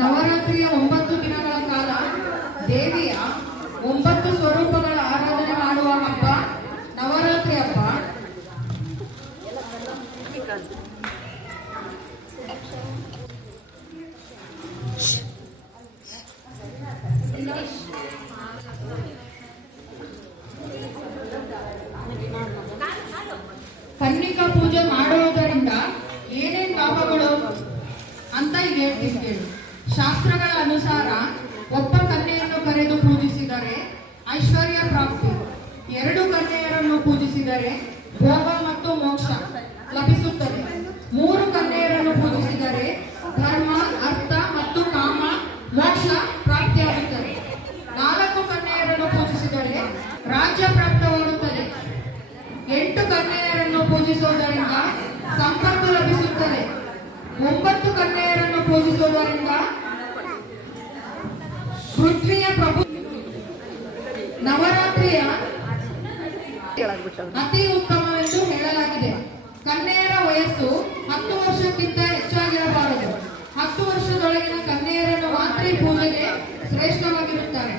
ನವರಾತ್ರಿಯ 9 ದಿನಗಳ ಕಾಲ ದೇವಿಯ 9 ಸ್ವರೂಪಗಳ ಆರಾಧನೆ ಮಾಡುವ ಹಬ್ಬ ನವರಾತ್ರಿ ಹಬ್ಬ. ಕನ್ನಿಕಾ ಪೂಜೆ ಮಾಡುವುದರಿಂದ ಏನೇನು ಲಾಭಗಳು ಅಂತ ಹೇಳ್ತೀವಿ. ಶಾಸ್ತ್ರಗಳ ಅನುಸಾರ ಒಬ್ಬ ಕನ್ಯೆಯನ್ನು ಕರೆದು ಪೂಜಿಸಿದರೆ ಐಶ್ವರ್ಯ ಪ್ರಾಪ್ತಿ, 2 ಕನ್ಯೆಯರನ್ನು ಪೂಜಿಸಿದರೆ ಭೋಗ ಮತ್ತು ಮೋಕ್ಷ ಲಭಿಸುತ್ತದೆ, 3 ಕನ್ಯೆಯರನ್ನು ಪೂಜಿಸಿದರೆ ಧರ್ಮ, ಅರ್ಥ ಮತ್ತು ಕಾಮ ಮೋಕ್ಷ ಪ್ರಾಪ್ತಿಯಾಗುತ್ತದೆ, 4 ಕನ್ಯೆಯರನ್ನು ಪೂಜಿಸಿದರೆ ರಾಜ್ಯ ಪ್ರಾಪ್ತವಾಗುತ್ತದೆ, 8 ಕನ್ಯೆಯರನ್ನು ಪೂಜಿಸುವುದರಿಂದ ಸಂಪತ್ತು ಲಭಿಸುತ್ತದೆ, 9 ಕನ್ಯೆಯರನ್ನು ಪೂಜಿಸುವುದರಿಂದ ಪೃಥ್ವಿಯ ಪ್ರಭು. ನವರಾತ್ರಿಯ ಅತಿ ಉತ್ತಮವೆಂದು ಹೇಳಲಾಗಿದೆ. ಕನ್ಯೆಯರ ವಯಸ್ಸು 10 ವರ್ಷಕ್ಕಿಂತ ಹೆಚ್ಚಾಗಿರಬಾರದು. 10 ವರ್ಷದೊಳಗಿನ ಕನ್ಯೆಯರನ್ನು ಮಾತ್ರ ಈ ಪೂಜೆಗೆ ಶ್ರೇಷ್ಠವಾಗಿರುತ್ತಾರೆ.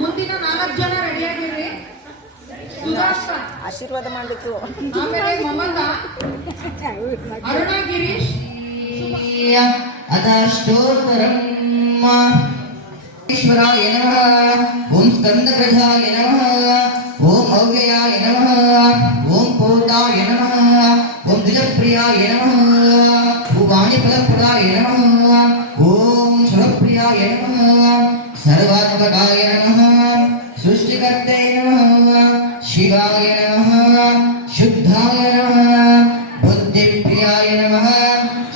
ಮುಂದಿನ 4 ಜನ ರೆಡಿಯಾಗಿರಿ. ಆಶೀರ್ವಾದ ಮಾಡಬೇಕು. ಆಮೇಲೆ ಮಮತಾ, ಅರುಣಾ, ಗಿರೀಶ್. ಅದಾಷ್ಟೋತ್ತರಂ ಈಶ್ವರಾಯ ನಮಃ. ಓಂ ಸ್ಕಂದಗ್ರಜಾಯ ನಮಃ. ಓಂ ಅವ್ಯಯಾಯ ನಮಃ. ಓಂ ಪೂರ್ಣಾಯ ನಮಃ. ಓಂ ದ್ವಿಜಪ್ರಿಯಾಯ ನಮಃ. ಓಂ ವಾಣಿಪದಪ್ರದಾಯ ನಮಃ. ಓಂ ಸುರಪ್ರಿಯಾಯ ನಮಃ. ಸರ್ವಾತ್ಮಕಾಯ ನಮಃ. ಸೃಷ್ಟಿಕರ್ತೆ ನಮಃ. ಶಿವಾಯ ನಮಃ. ಶುದ್ಧಾಯ ನಮಃ. ಬುದ್ಧಿಪ್ರಿಯಾಯ ನಮಃ.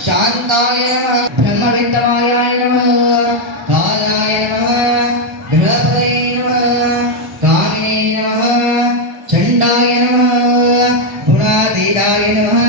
ಶಾಂತಾಯ ನಮಃ. ಬ್ರಹ್ಮವಿತ್ತಮಾಯಾಯ ನಮಃ. ಕಾಲಾಯ ನಮಃ. ಗೃಹಪದಯೇ ನಮಃ. ಕಾಮಿನೇ ನಮಃ. ಚಂಡಾಯ ನಮಃ. ಗುಣಾತೀತಾಯ ನಮಃ.